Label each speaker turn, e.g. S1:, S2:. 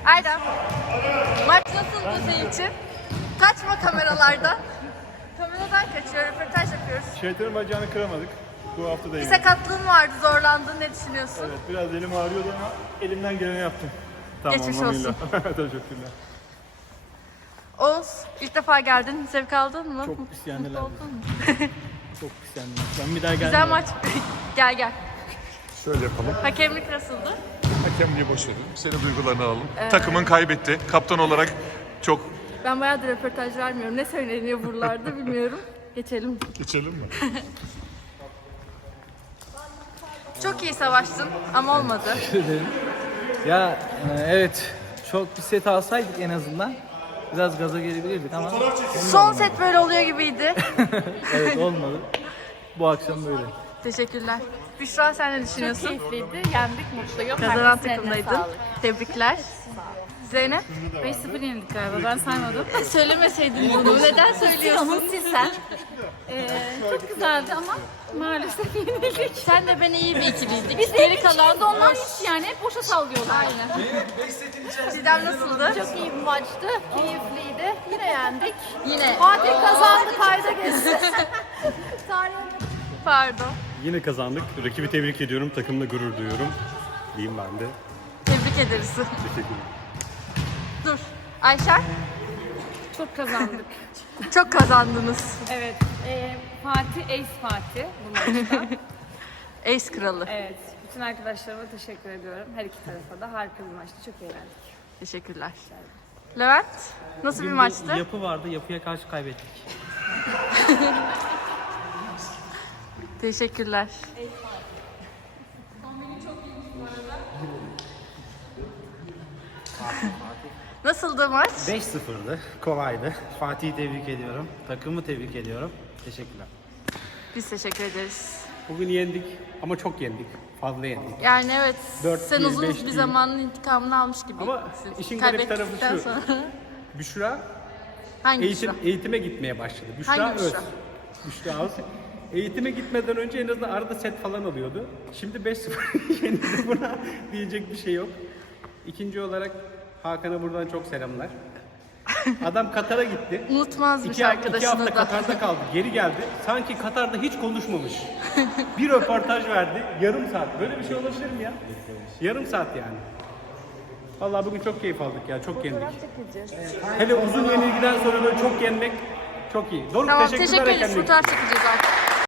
S1: Erdem, maç nasıldı senin için? Kaçma kameralardan. Kameradan kaçıyor, röportaj yapıyoruz.
S2: Şeytanın bacağını kıramadık. Bu hafta da
S1: Bir
S2: yine.
S1: sakatlığın vardı, zorlandın. Ne düşünüyorsun?
S2: Evet, biraz elim ağrıyordu ama elimden geleni yaptım.
S1: Geçmiş
S2: anlamıyla.
S1: olsun.
S2: Teşekkürler.
S1: Oğuz, ilk defa geldin. Zevk aldın mı?
S3: Çok pis yendiler.
S1: Mutlu oldun mu?
S3: Çok pis yendiler. Ben bir daha gelmem.
S1: Güzel maç. Gel.
S4: Şöyle yapalım.
S1: Hakemlik nasıldı?
S4: Hakemliği boş verelim. Senin duygularını alalım. Takımın kaybetti. Kaptan olarak çok...
S1: Ben bayağıdır röportaj vermiyorum. Ne söyleniyor buralarda bilmiyorum. Geçelim.
S4: Geçelim mi?
S1: Çok iyi savaştın ama olmadı.
S3: Ya evet. Çok bir set alsaydık en azından biraz gaza gelebilirdik ama
S1: Son set böyle oluyor gibiydi.
S3: evet olmadı. Bu akşam böyle.
S1: Teşekkürler. Büşra sen ne düşünüyorsun?
S5: Keyifliydi. Yendik, mutluyum.
S1: Kazanan
S5: Herkesin eline
S1: takımdaydın.
S5: sağlık.
S1: Tebrikler. Zeynep?
S5: 5-0 yendik galiba. Ben saymadım.
S1: Söylemeseydin bunu. Neden söylüyorsun?
S5: Onu silsen. Çok güzeldi ama maalesef yenildik.
S1: Sen de ben iyi bir ikiliydik.
S5: Biz geri kalan da onlar hiç yani hep boşa sallıyorlar.
S1: Aynen. Sizden nasıldı?
S5: Çok iyi bir maçtı. Keyifliydi. Yine yendik.
S1: Yine.
S5: Fatih kazandı. Kayda geçti.
S1: Pardon.
S2: Yine kazandık. Rakibi tebrik ediyorum. Takımla gurur duyuyorum. Diyeyim ben de.
S1: Tebrik ederiz.
S2: Teşekkürler.
S1: Dur. Ayşer?
S5: Çok kazandık.
S1: Çok kazandınız.
S5: Evet. Fatih Ace Fatih bu maçta.
S1: Ace kralı.
S5: Evet. Bütün arkadaşlarıma teşekkür ediyorum. Her iki tarafa da harika bir maçtı. Çok eğlendik.
S1: Teşekkürler. Levent? Nasıl bir maçtı?
S3: Yapı vardı. Yapıya karşı kaybettik.
S1: Teşekkürler. Nasıldı maç?
S6: 5-0'dı. Kolaydı. Fatih'i tebrik ediyorum. Takımı tebrik ediyorum. Teşekkürler.
S1: Biz teşekkür ederiz.
S6: Bugün yendik ama çok yendik. Fazla yendik.
S1: Yani evet,
S6: 4
S1: sen
S6: değil,
S1: uzun
S6: 5
S1: bir
S6: değil.
S1: zamanın intikamını almış gibi.
S6: Ama işin garip tarafı
S1: Kaybettikten
S6: şu.
S1: sonra.
S6: Büşra
S1: Hangi Büşra?
S6: eğitime gitmeye başladı. Büşra
S1: Hangi
S6: Öz.
S1: Büşra?
S6: Büşra Öz. Eğitime gitmeden önce en azından arada set falan alıyordu. Şimdi 5-0 yenildi, buna diyecek bir şey yok. İkinci olarak Hakan'a buradan çok selamlar. Adam Katar'a gitti.
S1: Unutmazmış
S6: 2 hafta
S1: arkadaşını da.
S6: Katar'da kaldı. Geri geldi. Sanki Katar'da hiç konuşmamış. Bir röportaj verdi. Yarım saat. Böyle bir şey olabilir mi ya? Yarım saat yani. Vallahi bugün çok keyif aldık ya. Çok yendik. Hele uzun yenilgiden sonra böyle çok yenmek çok iyi. Doruk
S1: Tamam,
S6: teşekkürler
S1: teşekkür ederiz.
S6: hakemlik için.
S1: Fotoğraf çekeceğiz artık.